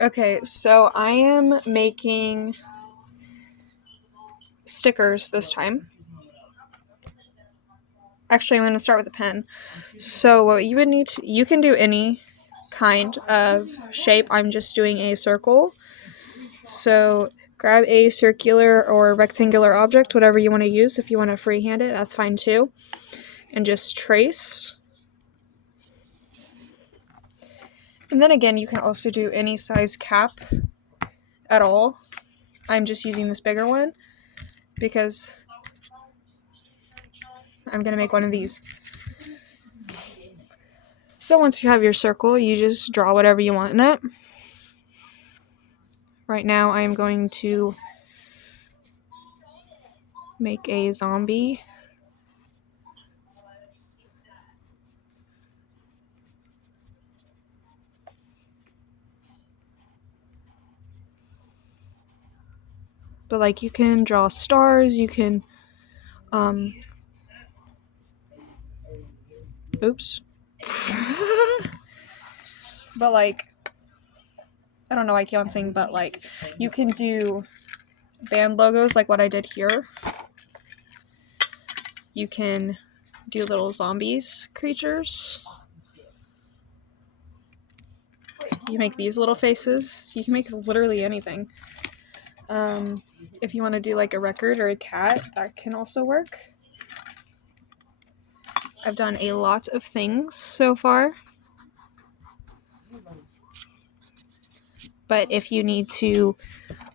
Okay, so I am making stickers this time. Actually, I'm going to start with a pen. So what you would need to, you can do any kind of shape. I'm just doing a circle. So grab a circular or rectangular object, whatever you want to use. If you want to freehand it, that's fine too. And just trace. And then again, you can also do any size cap at all. I'm just using this bigger one because I'm going to make one of these. So once you have your circle, you just draw whatever you want in it. Right now I'm going to make a zombie. But like you can draw stars, you can oops. But like I don't know why I keep on saying but like you can do band logos like what I did here. You can do little zombies creatures. You make these little faces. You can make literally anything. If you want to do like a record or a cat, that can also work. I've done a lot of things so far. But if you need to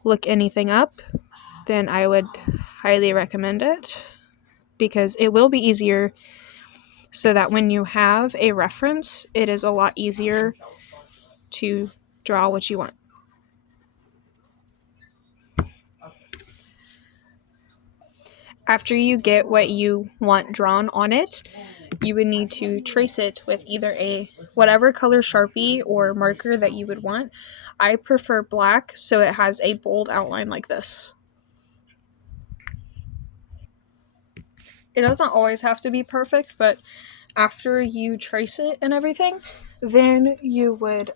look anything up, then I would highly recommend it because it will be easier so that when you have a reference, it is a lot easier to draw what you want. After you get what you want drawn on it, you would need to trace it with either a whatever color Sharpie or marker that you would want. I prefer black so it has a bold outline like this. It doesn't always have to be perfect, but after you trace it and everything, then you would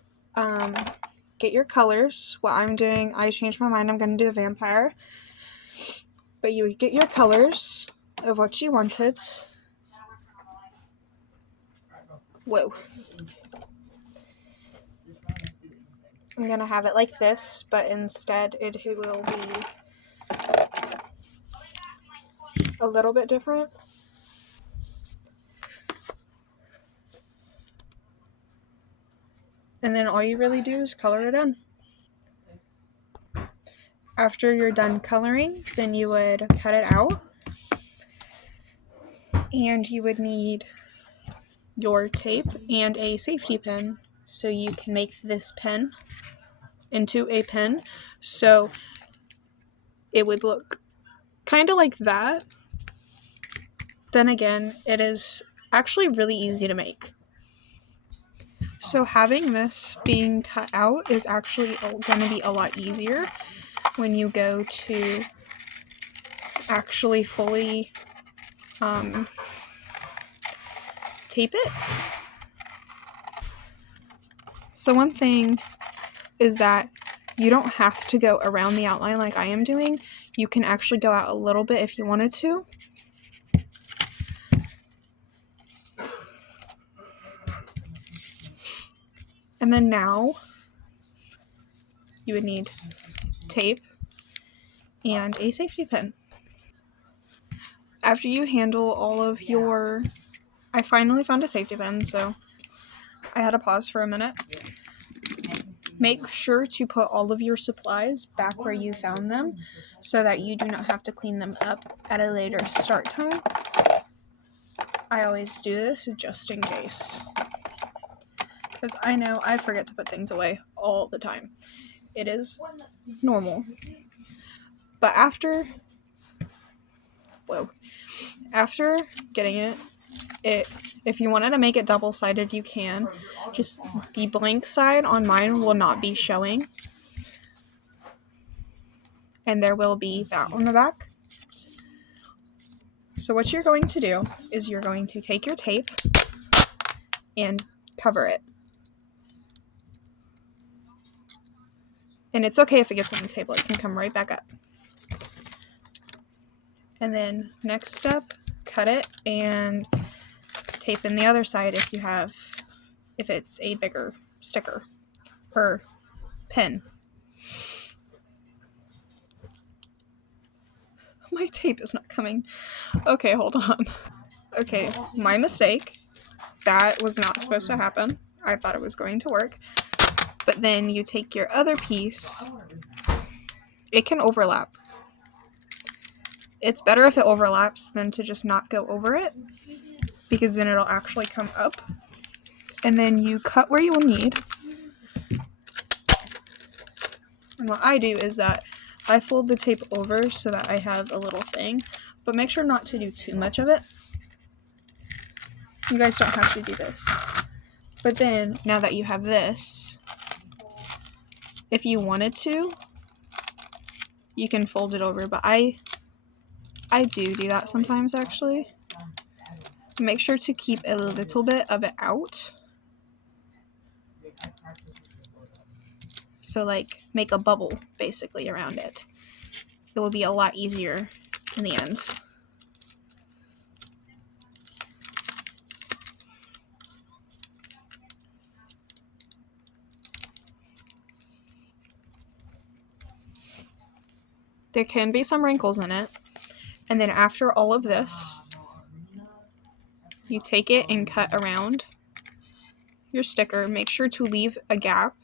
get your colors. What I'm doing, I changed my mind, I'm going to do a vampire. But you would get your colors of what you wanted. Whoa. I'm going to have it like this, but instead it will be a little bit different. And then all you really do is color it in. After you're done coloring, then you would cut it out. And you would need your tape and a safety pin so you can make this pen into a pen. So it would look kind of like that. Then again, it is actually really easy to make. So having this being cut out is actually going to be a lot easier when you go to actually fully tape it. So one thing is that you don't have to go around the outline like I am doing. You can actually go out a little bit if you wanted to. And then now you would need tape and a safety pin. After you handle all of your... I finally found a safety pin, so I had to pause for a minute. Make sure to put all of your supplies back where you found them so that you do not have to clean them up at a later start time. I always do this just in case, because I know I forget to put things away all the time. It is normal. But after getting it, if you wanted to make it double-sided, you can. Just the blank side on mine will not be showing. And there will be that on the back. So what you're going to do is you're going to take your tape and cover it. And it's okay if it gets on the table, it can come right back up. And then next step, cut it and tape in the other side if it's a bigger sticker or pin. My tape is not coming. Okay, hold on. Okay, my mistake. That was not supposed to happen. I thought it was going to work. But then you take your other piece. It can overlap. It's better if it overlaps than to just not go over it, because then it'll actually come up. And then you cut where you will need. And what I do is that I fold the tape over so that I have a little thing, but make sure not to do too much of it. You guys don't have to do this. But then, now that you have this, if you wanted to, you can fold it over, but I do that sometimes, actually. Make sure to keep a little bit of it out. So, like, make a bubble, basically, around it. It will be a lot easier in the end. There can be some wrinkles in it. And then after all of this, you take it and cut around your sticker. Make sure to leave a gap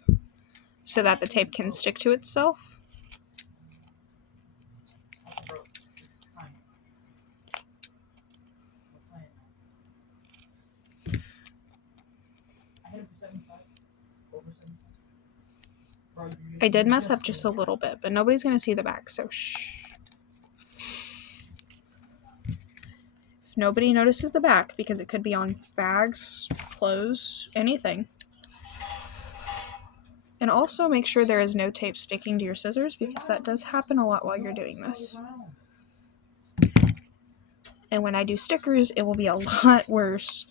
so that the tape can stick to itself. I did mess up just a little bit, but nobody's going to see the back, so shh. If nobody notices the back, because it could be on bags, clothes, anything. And also make sure there is no tape sticking to your scissors, because that does happen a lot while you're doing this. And when I do stickers, it will be a lot worse.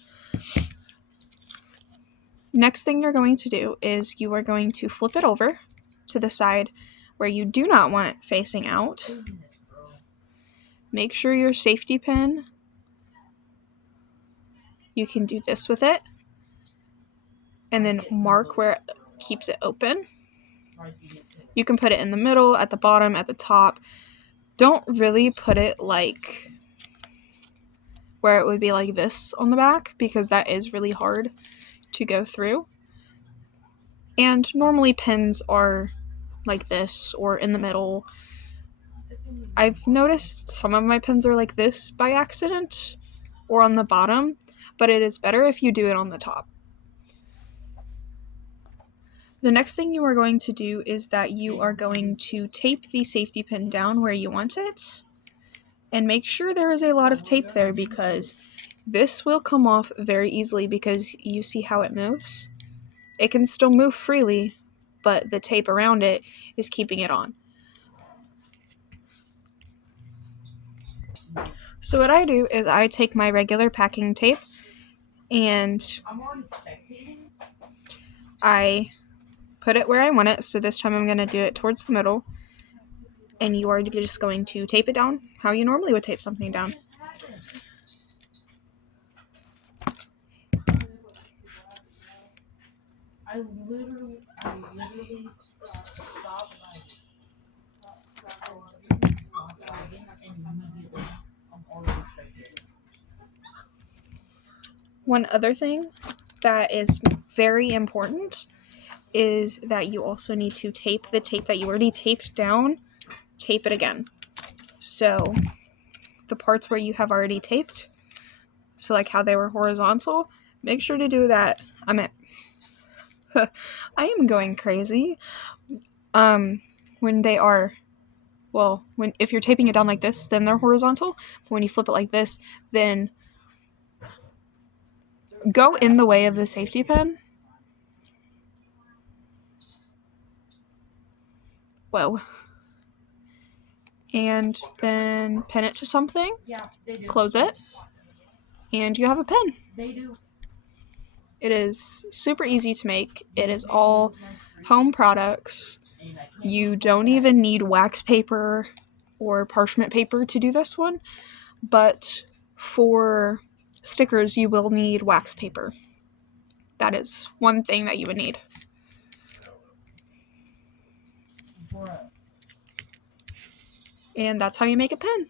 Next thing you're going to do is you are going to flip it over to the side where you do not want facing out. Make sure your safety pin, you can do this with it, and then mark where it keeps it open. You can put it in the middle, at the bottom, at the top. Don't really put it like where it would be like this on the back, because that is really hard to go through. And normally pins are like this or in the middle. I've noticed some of my pins are like this by accident or on the bottom, but it is better if you do it on the top. The next thing you are going to do is that you are going to tape the safety pin down where you want it, and make sure there is a lot of tape there, because this will come off very easily, because you see how it moves? It can still move freely, but the tape around it is keeping it on. So what I do is I take my regular packing tape and I put it where I want it. So this time I'm going to do it towards the middle, and you are just going to tape it down how you normally would tape something down. I literally stopped One other thing that is very important is that you also need to tape the tape that you already taped down, tape it again. So the parts where you have already taped, so like how they were horizontal, make sure to do that. I am going crazy. When they are, well, if you're taping it down like this, then they're horizontal. But when you flip it like this, then go in the way of the safety pin. Whoa. And then pin it to something. Yeah, they do. Close it. And you have a pin. They do. It is super easy to make. It is all home products. You don't even need wax paper or parchment paper to do this one, but for stickers you will need wax paper. That is one thing that you would need. And that's how you make a pen.